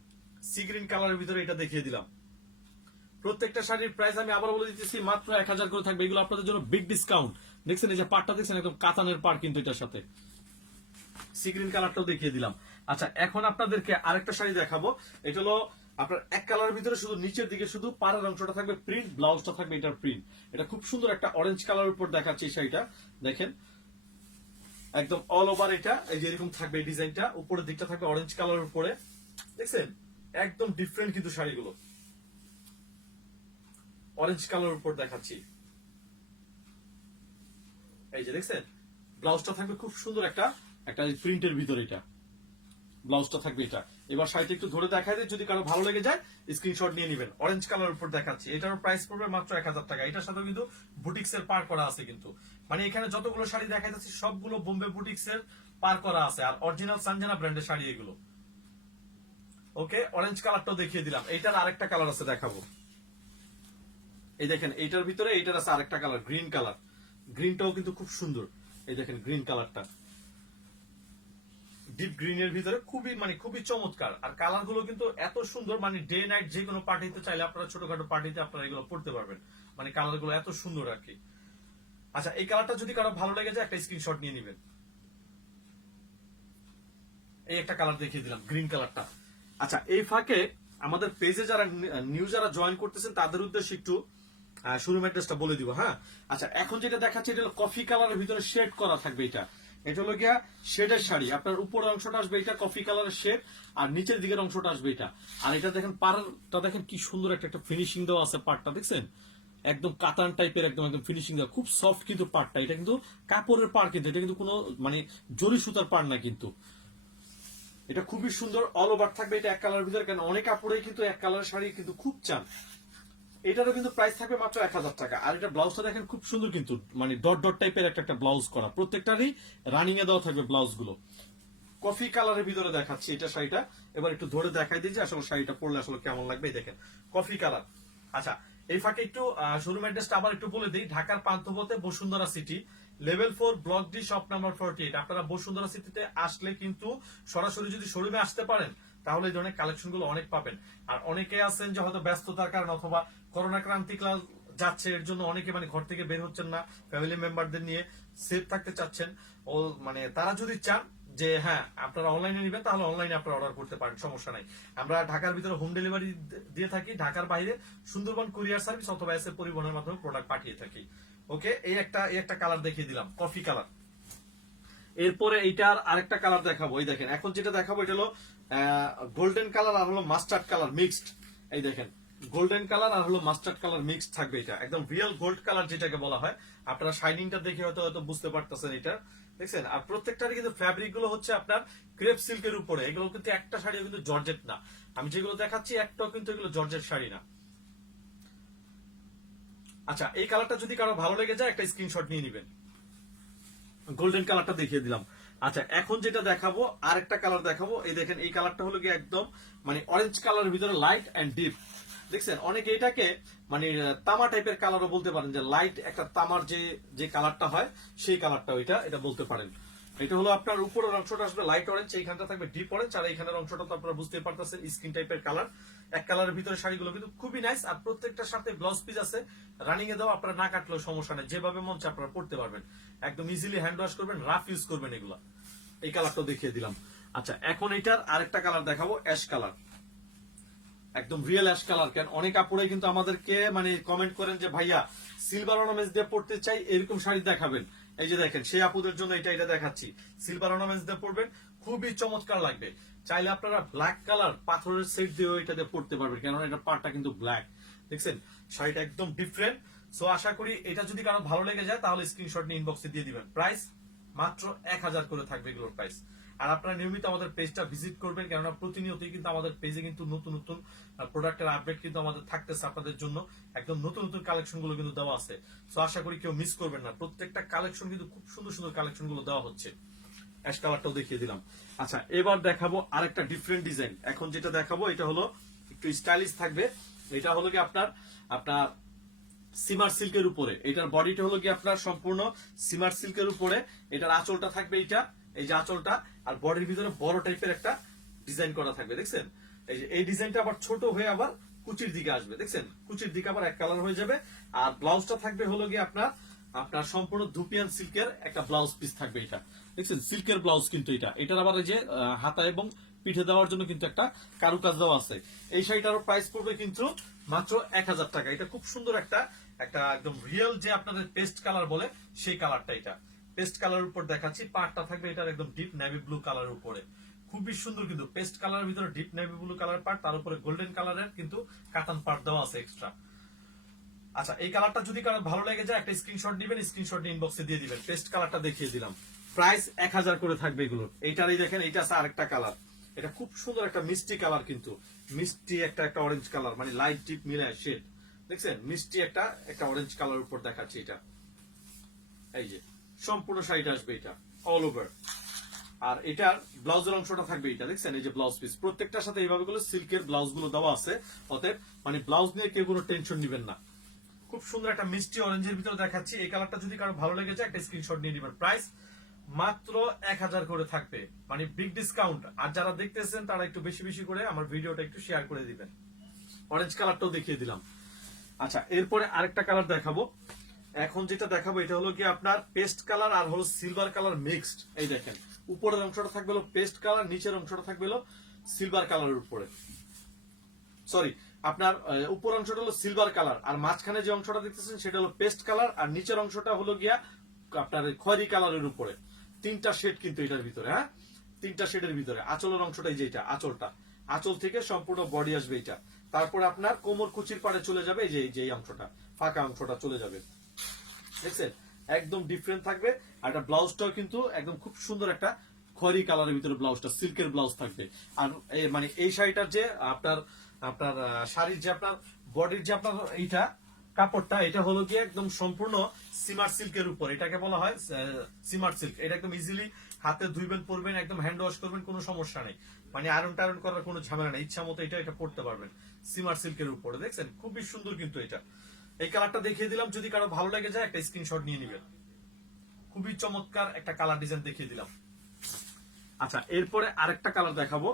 সি গ্রিন কালারের ভিতরে এটা দেখিয়ে দিলাম। প্রত্যেকটা শাড়ির প্রাইস আমি আবার বলে দিতেছি মাত্র 1000 করে থাকবে, এগুলো আপনাদের জন্য বিগ ডিসকাউন্ট। দেখছেন এই যে পাটটা দেখছেন, একদম কাতানের পাট কিন্তু এটার সাথে। সি গ্রিন কালারটাও দেখিয়ে দিলাম। আচ্ছা এখন আপনাদেরকে আরেকটা শাড়ি দেখাবো, এটা হলো আপনার এক কালারের ভিতরে শুধু নিচের দিকে শুধু পাড়ের অংশটা থাকবে প্রিন্ট, ব্লাউজটা থাকবে এটার প্রিন্ট। এটা খুব সুন্দর একটা অরেঞ্জ কালার উপর দেখাচ্ছে এই শাড়িটা, দেখেন একদম অল ওভার এটা এই যে এরকম থাকবে এই ডিজাইনটা, উপরের দিকটা থাকবে অরেঞ্জ কালার উপরে, দেখছেন একদম ডিফারেন্ট কিন্তু শাড়িগুলো। অরেঞ্জ কালার উপর দেখাচ্ছি, এই যে দেখছেন ব্লাউজটা থাকবে খুব সুন্দর একটা প্রিন্টের ভিতরে এটা, ব্লাউজটা থাকবে এটা। এবার শাড়িটা একটু ধরে দেখাই দেয়, যদি কারো ভালো লেগে যায় স্ক্রিনশট নিয়ে নেবেন। অরেঞ্জ কালার উপর দেখাচ্ছি, এটার প্রাইস পড়বে মাত্র 1000 টাকা। এটার সাথে কিন্তু বুটিক্স এর পার করা আছে কিন্তু, মানে এখানে যতগুলো শাড়ি দেখা যাচ্ছে সবগুলো বোম্বে বুটিক্স এর পার করা আছে, আর অরিজিনাল সানজানা ব্র্যান্ডের শাড়ি এগুলো। ওকে, অরেঞ্জ কালারটাও দেখিয়ে দিলাম। এইটার আরেকটা কালার আছে দেখাবো, এই দেখেন এইটার ভিতরে এইটার আছে আরেকটা কালার, গ্রিন কালার। গ্রিনটাও কিন্তু খুব সুন্দর, এই দেখেন গ্রিন কালারটা ডিপ গ্রিনের ভিতরে খুবই চমৎকার। আর কালার গুলো কিন্তু এত সুন্দর, মানে ডে নাইট যে কোনো পার্টিতে চাইলে আপনারা ছোটখাটো পার্টিতে আপনারা এগুলো পড়তে পারবেন, মানে কালার গুলো এত সুন্দর আর কি। আচ্ছা, এই কালারটা যদি কারো ভালো লেগে যায় একটা স্ক্রিনশট নিয়ে নেবেন। এই একটা কালার দেখিয়ে দিলাম, গ্রিন কালারটা। আচ্ছা, এই ফাঁকে আমাদের পেজে যারা যারা জয়েন করতেছেন তাদের উদ্দেশ্যে একটু শোরুম অ্যাড্রেসটা বলে দিব। হ্যাঁ, আচ্ছা, এখন যেটা দেখাচ্ছে এটা কফি কালারের ভিতরে শেড করা থাকবে। এটা হলো গিয়া শেডের শাড়ি। আপনার উপরের অংশটা আসবে এটা কফি কালারের শেড, আর নিচের দিকের অংশটা আসবে এটা। আর এটা দেখেন পাড়টা দেখেন কি সুন্দর একটা ফিনিশিং দেওয়া আছে, পাড়টা দেখছেন একদম কাতান টাইপের, একদম ফিনিশিং দেওয়া, খুব সফট কিন্তু পাড়টা। এটা কিন্তু কাপড়ের পাড়, কিন্তু এটা কিন্তু কোনো মানে জরি সুতার পাড় না কিন্তু। এটা খুবই সুন্দর, অল ওভার থাকবে এটা এক কালারের ভিতরে। কেন অনেক কাপড়ে কিন্তু এক কালারের শাড়ি কিন্তু খুব চান। এটারও কিন্তু প্রাইস থাকবে মাত্র 1000 টাকা। আর এটা ব্লাউজটা দেখেন খুব সুন্দর কিন্তু, মানে ডট ডট টাইপের একটা ব্লাউজ করা, প্রত্যেকটারই রানিং এ দেওয়া থাকবে ব্লাউজ গুলো। কফি কালারের ভিতরে দেখাচ্ছি এটা শাড়িটা। এবার একটু ধরে দেখাই দিই যে আসলে শাড়িটা পরলে আসলে কেমন লাগবে। দেখেন কফি কালার। আচ্ছা, এই ফাঁকে একটু শোরুম অ্যাড্রেসটা আবার একটু বলে দিই। ঢাকার পান্থপথে Bashundhara city, level 4, block D, shop number 48। আপনারা বসুন্ধরা সিটিতে আসলে কিন্তু সরাসরি যদি শোরুমে আসতে পারেন তাহলে এই ধরনের কালেকশন গুলো অনেক পাবেন। আর অনেকে আছেন যে হয়তো ব্যস্ততার কারণে অথবা করোনা ক্রান্তি ক্লাস যাচ্ছে, এর জন্য অনেকে মানে ঘর থেকে বের হচ্ছেন না, ফ্যামিলি মেম্বারদের নিয়ে সেফ থাকতে চাচ্ছেন। ও মানে তারা যদি চান যে হ্যাঁ আপনারা অনলাইনে নেবেন তাহলে অনলাইনে আপনারা অর্ডার করতে পারেন, সমস্যা নাই। আমরা ঢাকার ভিতরে হোম ডেলিভারি দিয়ে থাকি, ঢাকার বাইরে সুন্দরবন কুরিয়ার সার্ভিস অথবা এসএ পরিবহনের মাধ্যমে প্রোডাক্ট পাঠিয়ে থাকি। ওকে, এই একটা কালার দেখিয়ে দিলাম, কফি কালার। এরপরে এইটার আরেকটা কালার দেখাবো। এই দেখেন এখন যেটা দেখাবো এটা হলো গোল্ডেন কালার আর হলো মাস্টার্ড কালার মিক্সড। এই দেখেন গোল্ডেন কালার আর হলো মাস্টার্ড কালার মিক্সড থাকবে। এটা একদম রিয়েল গোল্ড কালার যেটাকে বলা হয়। আপনারা শাইনিংটা দেখে হয়তো বুঝতে পারতেছেন এটা, দেখছেন। আর প্রত্যেকটারই কিন্তু ফ্যাব্রিক গুলো হচ্ছে আপনার ক্রেপ সিল্কের উপরে। এগুলো কিন্তু একটা শাড়িও কিন্তু জর্জেট না, আমি যেগুলো দেখাচ্ছি একটাও কিন্তু এগুলো জর্জেট শাড়ি না। আচ্ছা, এই কালারটা যদি কারো ভালো লেগে যায় একটা স্ক্রিনশট নিয়ে নেবেন। গোল্ডেন কালারটা দেখিয়ে দিলাম। আচ্ছা, এখন যেটা দেখাবো আরেকটা কালার দেখাবো। এই দেখেন এই কালারটা হলো কি একদম মানে অরেঞ্জ কালারের ভিতরে লাইট এন্ড ডিপ, দেখছেন। অনেকে এটাকে মানে তামা টাইপের কালারও বলতে পারেন, যে লাইট একটা তামার যে কালারটা হয় সেই কালারটা এটা বলতে পারেন। এটা হলো আপনার উপরের অংশটা আসবে লাইট অরেঞ্জ, এইখানটা থাকবে ডিপ অরেঞ্জ, আর এইখানের অংশটা তো আপনারা বুঝতে পারতেছেন স্কিন টাইপের কালার। এক কালারের ভিতরে শাড়িগুলো কিন্তু খুবই নাইস। আর প্রত্যেকটার সাথে ব্লাউজ পিস আছে রানিং এ দেওয়া, আপনারা না কাটলেও সমস্যা নেই, যেভাবে মন চায় আপনারা পড়তে পারবেন। একদম ইজিলি হ্যান্ড ওয়াশ করবেন, রাফ ইউজ করবেন এগুলা। এই কালারটাও দেখিয়ে দিলাম। আচ্ছা, এখন এটার আরেকটা কালার দেখাবো, অ্যাশ কালার, একদম রিয়েল অ্যাশ কালার। কেন অনেক আপুরে কিন্তু আমাদেরকে মানে কমেন্ট করেন যে ভাইয়া সিলভার অর্নামেন্টস দিয়ে পড়তে চাই, এরকম শাড়ি দেখাবেন। এই যে দেখেন সেই আপুদের জন্য এটা দেখাচ্ছি, সিলভার অর্নামেন্টস দিয়ে পড়বেন, খুবই চমৎকার লাগবে। চাইলে আপনারা ব্ল্যাক কালার পাথরের সেট দিয়েও এটা দিয়ে পড়তে পারবেন, কেননা এটা পাড়টা কিন্তু ব্ল্যাক, দেখছেন শাড়িটা একদম ডিফারেন্ট। সো আশা করি এটা যদি কারো ভালো লেগে যায় তাহলে স্ক্রিনশট নিয়ে ইনবক্সে দিয়ে দিবেন। প্রাইস মাত্র 1000 করে থাকবে এগুলোর প্রাইস। আর আপনারা নিয়মিত আমাদের পেজটা ভিজিট করবেন, কেননা প্রতিনিয়তই কিন্তু আমাদের পেজে কিন্তু নতুন নতুন প্রোডাক্টের আপডেট কিন্তু আমাদের থাকতেছে আপনাদের জন্য। একদম নতুন নতুন কালেকশন গুলো কিন্তু দেওয়া আছে। সো আশা করি কেউ মিস করবেন না, প্রত্যেকটা কালেকশন কিন্তু খুব সুন্দর সুন্দর কালেকশন গুলো দেওয়া হচ্ছে। অ্যাশ কালারটাও দেখিয়ে দিলাম। আচ্ছা, এবার দেখাবো আরেকটা ডিফারেন্ট ডিজাইন। এখন যেটা দেখাবো এটা হলো একটু স্টাইলিশ থাকবে। এটা হলো কি আপনার সিমার সিল্কের উপরে, এটার বডিটা হলো কি আপনার সম্পূর্ণ সিমার সিল্কের উপরে। এটার আঁচলটা থাকবে এই যে আঁচলটা, আর বডির ভিতরে বড় টাইপের একটা ডিজাইন করা থাকবে, দেখছেন। এই ডিজাইনটা আবার ছোট হয়ে আবার কুচির দিকে আসবে, দেখছেন কুচির দিকে আবার এক কালার হয়ে যাবে। আর ব্লাউজটা থাকবে হলো কি আপনার সম্পূর্ণ ধুপিয়ান সিল্কের একটা ব্লাউজ পিস থাকবে। এটা দেখছেন সিল্কের ব্লাউজ কিন্তু এটার আবার এই যে হাতা এবং পিঠে দেওয়ার জন্য কিন্তু একটা কারুকাজ দেওয়া আছে। এই শাড়িটার প্রাইস পড়বে কিন্তু মাত্র 1000 টাকা। এটা খুব সুন্দর একটা একদম রিয়েল যে আপনাদের পেস্ট কালার বলে সেই কালারটা। এটা পেস্ট কালার উপর দেখাচ্ছি, পাড়টা থাকবে এটার একদম ডিপ নেভি ব্লু কালার উপরে, খুবই সুন্দর কিন্তু পেস্ট কালারের ভিতরে deep navy blue colour part, তার উপরে গোল্ডেন কালারের কিন্তু কাতান পার্ট দেওয়া আছে এক্সট্রা। আচ্ছা, এই কালারটা যদি কারো ভালো লেগে যায় একটা স্ক্রিনশট দিবেন, স্ক্রিনশট নিয়ে ইনবক্সে দিয়ে দিবেন। পেস্ট কালারটা দেখিয়ে দিলাম, প্রাইস 1000 করে থাকবে এগুলোর। এইটারই দেখেন এইটা আছে আরেকটা কালার, এটা খুব সুন্দর একটা মিষ্টি কালার, কিন্তু মিষ্টি একটা একটা অরেঞ্জ কালার, মানে লাইট ডিপ মিলে শেড, দেখছেন মিষ্টি একটা একটা অরেঞ্জ কালার উপর দেখাচ্ছে এটা। এই যে সম্পূর্ণ শাড়িটা আসবে এটা অল ওভার। আর এটার ব্লাউজের অংশটা থাকবে এটা, দেখছেন এই যে ব্লাউজ পিস, প্রত্যেকটার সাথে এইভাবে গুলো সিল্কের ব্লাউজ গুলো দেওয়া আছে। অতএব মানে ব্লাউজ নিয়ে কেউ কোনো টেনশন নিবেন না। খুব সুন্দর একটা মিষ্টি অরেঞ্জের ভিতরে দেখাচ্ছি। এই কালারটা যদি কারো ভালো লেগে যায় একটা স্ক্রিনশট নিয়ে নেবেন। প্রাইস মাত্র 1000 করে থাকবে, মানে বিগ ডিসকাউন্ট। আর যারা দেখতেছেন তারা একটু বেশি বেশি করে আমার ভিডিওটা একটু শেয়ার করে দিবেন। অরেঞ্জ কালারটাও দেখিয়ে দিলাম। আচ্ছা, এরপরে আরেকটা কালার দেখাবো। এখন যেটা দেখাবো এটা হলো কি আপনার পেস্ট কালার আর হলো সিলভার কালার মিক্সড। এই দেখেন উপরের অংশটা থাকবে হলো পেস্ট কালার, নিচের অংশটা থাকবে হলো সিলভার কালারের উপরে, সরি আপনার উপর অংশটা হলো সিলভার কালার, আর মাঝখানে যে অংশটা দেখতেছেন সেটা হলো পেস্ট কালার, আর নিচের অংশটা হলো গিয়া আপনার খয়েরি কালারের উপরে। তিনটা শেড কিন্তু এটার ভিতরে, হ্যাঁ তিনটা শেডের ভিতরে। আঁচলের অংশটাই যেটা আঁচলটা, আঁচল থেকে সম্পূর্ণ বডি আসবে এটা। তারপরে আপনার কোমর কুচির পাড়ে চলে যাবে এই যে এই অংশটা, ফাঁকা অংশটা চলে যাবে, দেখছেন একদম ডিফারেন্ট থাকবে। আর এটা ব্লাউজটাও কিন্তু একদম খুব সুন্দর একটা খয়েরি কালারের ভিতরে ব্লাউজটা, সিল্কের ব্লাউজ থাকবে। আর মানে এই শাড়িটার যে আপনার আপনার শাড়ির যে আপনার বডির যে আপনার এইটা কাপড়টা, এটা হলো গিয়ে একদম সম্পূর্ণ সিমার সিল্কের উপর, এটাকে বলা হয় সিমার সিল্ক। এটা একদম ইজিলি হাতে ধুইবেন পরবেন, একদম হ্যান্ড ওয়াশ করবেন, কোনো সমস্যা নেই, মানে আয়রন টায়রন করার কোনো ঝামেলা নেই, ইচ্ছা মতো এটা পড়তে পারবেন সিমার সিল্কের উপরে। দেখছেন খুবই সুন্দর কিন্তু এটা। এই কালারটা দেখিয়ে দিলাম, যদি কারো ভালো লেগে যায় একটা স্ক্রিনশট নিয়ে নেবেন। খুবই চমৎকার একটা কালার ডিজাইন দেখিয়ে দিলাম। আচ্ছা, এরপরে আরেকটা কালার দেখাবো।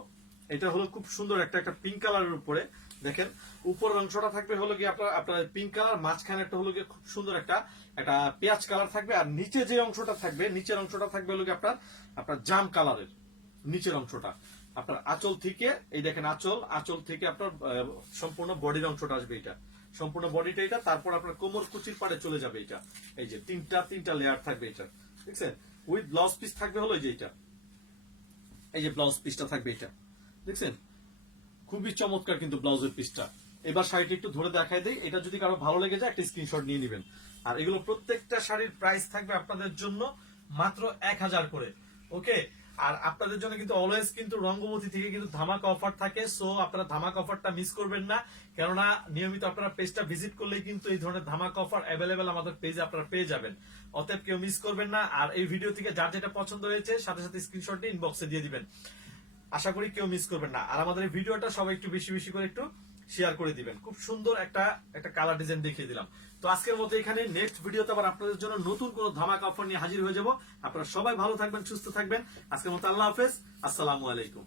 এটা হলো খুব সুন্দর একটা একটা পিঙ্ক কালারের উপরে, দেখেন উপরের অংশটা থাকবে হলো কি আপনার আপনার পিঙ্ক কালার, মাঝখানে একটা হলো কি খুব সুন্দর একটা একটা পেঁয়াজ কালার থাকবে, আর নিচে যে অংশটা থাকবে নিচের অংশটা থাকবে হলো কি আপনার আপনার জাম কালারের নিচের অংশটা। আপনার আঁচল থেকে এই দেখেন আঁচল থেকে আপনার সম্পূর্ণ বডির অংশটা আসবে এটা, সম্পূর্ণ বডিটা এটা। তারপর আপনার কোমর কুচির পাড়ে চলে যাবে এটা। এই যে তিনটা লেয়ার থাকবে এটা, দেখছেন উইথ ব্লাউজ পিস থাকবে হলো এই যে এটা, এই যে ব্লাউজ পিসটা থাকবে এটা, দেখছেন খুবই চমৎকার কিন্তু ব্লাউজের পিসটা। এবার শাড়িটা একটু ধরে দেখাই দেই, এটা যদি কারো ভালো লেগে যায় একটা স্ক্রিনশট নিয়ে নেবেন। আর এগুলো প্রত্যেকটা শাড়ির প্রাইস থাকবে আপনাদের জন্য মাত্র 1000 করে, ওকে। আর আপনাদের জন্য কিন্তু অলওয়েজ কিন্তু রঙ্গবতী থেকে কিন্তু ধামাকা অফার থাকে, সো আপনারা ধামাকা অফারটা মিস করবেন না, কেননা নিয়মিত আপনারা পেজটা ভিজিট করলেই কিন্তু এই ধরনের ধামাকা অফার অ্যাভেলেবেল আমাদের পেজে আপনারা পেয়ে যাবেন। অতএব কেউ মিস করবেন না। আর এই ভিডিও থেকে যার যেটা পছন্দ হয়েছে সাথে সাথে স্ক্রিনশট নিয়ে ইনবক্সে দিয়ে দিবেন, আশা করি কেউ মিস করবেন না। আর আমাদের এই ভিডিওটা সবাই একটু বেশি বেশি করে একটু শেয়ার করে দিবেন। খুব সুন্দর একটা একটা কালার ডিজাইন দেখিয়ে দিলাম। তো আজকের মতো এখানে, নেক্সট ভিডিওতে আবার আপনাদের জন্য নতুন কোনো ধামাকা অফার নিয়ে হাজির হয়ে যাব। আপনারা সবাই ভালো থাকবেন, সুস্থ থাকবেন। আজকের মতো আল্লাহ হাফেজ, আসসালামু আলাইকুম।